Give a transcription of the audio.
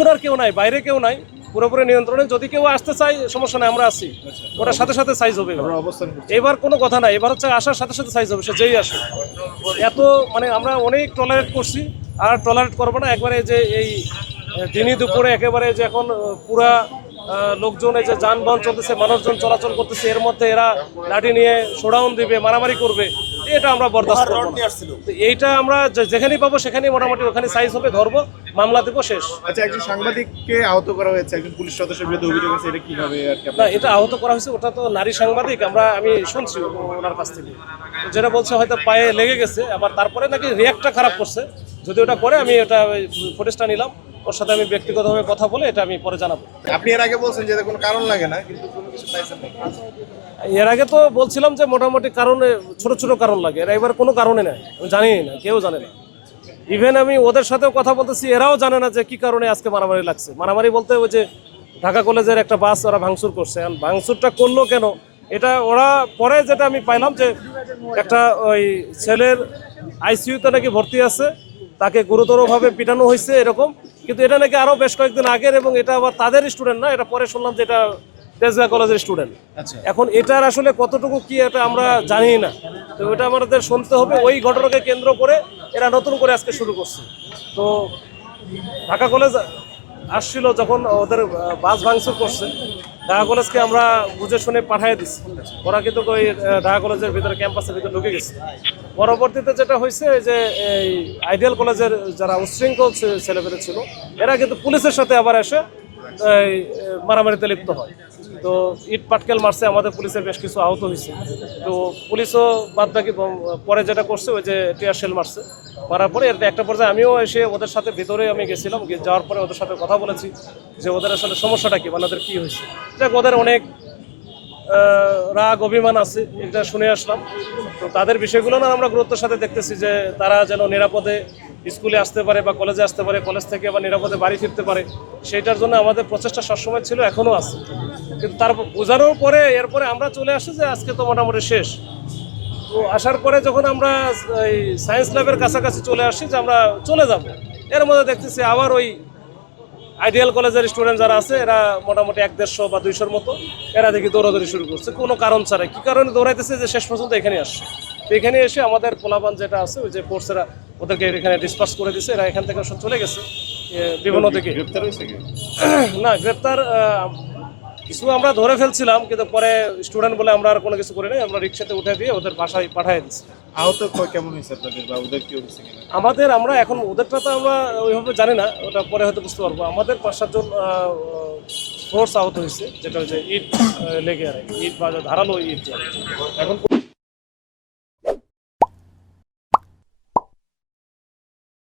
এখন আর কেউ নাই, বাইরে কেউ নাই, পুরোপুরি নিয়ন্ত্রণে। যদি কেউ আসতে চাই সমস্যা নেই, আমরা আছি। ওটার সাথে সাথে সাইজ হবে এবার কোনো কথা নাই। এবার হচ্ছে আসার সাথে সাথে সাইজ হবে, সে যেই আসে। এত মানে আমরা অনেক টলারেট করছি, আর টলারেট করবো না একবারে। যে এই দিনই দুপুরে একেবারে যে এখন পুরা লোকজন, এই যে যানবাহন চলতেছে, মানুষজন চলাচল করতেছে, এর মধ্যে এরা লাঠি নিয়ে শোডাউন দিবে, মারামারি করবে, এটা আমরা বরদাস্ত করবো না। এইটা আমরা যেখানেই পাবো সেখানেই মোটামুটি ওখানে সাইজ হবে, ধরবো, মামলা দেবো, শেষ। আচ্ছা, একজন সাংবাদিককে আহত করা হয়েছে, একজন পুলিশ সদস্যের বিরুদ্ধে অভিযোগ আছে, এটা কিভাবে আর কি? না, এটা আহত করা হয়েছে, ওটা তো নারী সাংবাদিক। আমি শুনছি ওনার কাছ থেকে যেটা বলছে, হয়তো পায়ে লেগে গেছে, আবার তারপরে নাকি রিয়াক্টটা খারাপ করছে। যদি ওটা করে, আমি ওটা ফুটেজটা নিলাম, ওর সাথে আমি ব্যক্তিগতভাবে কথা বলে এটা আমি পরে জানাবো। আপনি এর আগে বলছেন যে কোনো কারণ লাগে না, কিন্তু কোনো কিছু পাইছেন না? এর আগে তো বলছিলাম যে মোটামুটি কারণে, ছোট ছোট কারণ লাগে, এরা এবার কোনো কারণে নাই, আমি জানি না, কেউ জানে না। ইভেন আমি ওদের সাথেও কথা বলতেছি, এরাও জানে না যে কি কারণে আজকে মারামারি লাগছে। মারামারি বলতে ওই যে ঢাকা কলেজের একটা বাস ওরা ভাঙচুর করছে। ভাঙচুরটা করলো কেন, এটা ওরা পরে যেটা আমি পাইলাম যে একটা ওই ছেলের আইসিইউতে নাকি ভর্তি আছে, তাকে গুরুতরভাবে পিটানো হয়েছে এরকম। কিন্তু এটা নাকি আরও বেশ কয়েকদিন আগের, এবং এটা আবার তাদের স্টুডেন্ট না, এটা পরে শুনলাম যে এটা তেজগাঁ কলেজের স্টুডেন্ট। এখন এটার আসলে কতটুকু কি এটা আমরা জানি না, তো এটা আমাদের শুনতে হবে। ওই ঘটনাকে কেন্দ্র করে এরা নতুন করে আজকে শুরু করছে। তো ঢাকা কলেজ আসছিল যখন ওদের বাস ভাঙচুর করছে, ঢাকা কলেজকে আমরা বুঝে শুনে পাঠিয়ে দিচ্ছি। ওরা কিন্তু ওই ঢাকা কলেজের ভিতরে, ক্যাম্পাসের ভিতরে ঢুকে গেছে। পরবর্তীতে যেটা হয়েছে যে এই আইডিয়াল কলেজের যারা উচ্ছৃঙ্খল ছেলেপেলে ছিল, এরা কিন্তু পুলিশের সাথে আবার এসে এই মারামারিতে লিপ্ত হয়। তো ইট পাটকেল মারছে, আমাদের পুলিশের বেশ কিছু আহত হয়েছে। তো পুলিশও বাদ বাকি পরে যেটা করছে, ওই যে টিয়ার শেল মারছে, মারার পরে একটা পর্যায়ে আমিও এসে ওদের সাথে ভিতরে আমি গেছিলাম। যাওয়ার পরে ওদের সাথে কথা বলেছি যে ওদের আসলে সমস্যাটা কি, মানে ওদের কী হয়েছে। যাক, ওদের অনেক রাগ অভিমান আছে, এটা শুনে আসলাম। তো তাদের বিষয়গুলো না আমরা গুরুত্বের সাথে দেখতেছি, যে তারা যেন নিরাপদে স্কুলে আসতে পারে বা কলেজে আসতে পারে, কলেজ থেকে আবার নিরাপদে বাড়ি ফিরতে পারে, সেইটার জন্য আমাদের প্রচেষ্টা সবসময় ছিল, এখনও আছে। কিন্তু তার বোঝানোর পরে এরপরে আমরা চলে আসি যে আজকে তো মোটামুটি শেষ। তো আসার পরে যখন আমরা এই সায়েন্স ল্যাবের কাছাকাছি চলে আসি যে আমরা চলে যাব, এর মধ্যে দেখতেছি আবার ওই আইডিয়াল কলেজের স্টুডেন্ট যারা আছে, এরা মোটামুটি 100-150 বা 200-র মতো, এরা দেখি দৌড়াদৌড়ি শুরু করছে কোনো কারণ ছাড়াই। কী কারণে দৌড়াইতেছে যে শেষ পর্যন্ত এখানে আসছে। তো এখানে এসে আমাদের পোলাপান যেটা আছে, ওই যে ফোর্সেরা ওদেরকে এখানে ডিসপাস করে দিছে, এরা এখান থেকে সব চলে গেছে বিভিন্ন দিকে। গ্রেপ্তার হয়েছে কি না, গ্রেপ্তার কিছু আমরা ধরে ফেলছিলাম, কিন্তু পরে স্টুডেন্ট বলে আমরা আর কোনো কিছু করি নাই, আমরা রিক্সাতে উঠে দিয়ে ওদের বাসায় পাঠিয়ে দিচ্ছি। আহত কেমন হয়েছে আপনাদের, বা ওদের কি হয়েছে কিনা? আমরা এখন ওদেরটা তো আমরা ওইভাবে জানি না, ওটা পরে হয়তো বুঝতে পারবো। আমাদের 5-7 জন ফোর্স আহত হয়েছে, যেটা হচ্ছে ইট লেগে আর ইট বা ধারালো ইট। এখন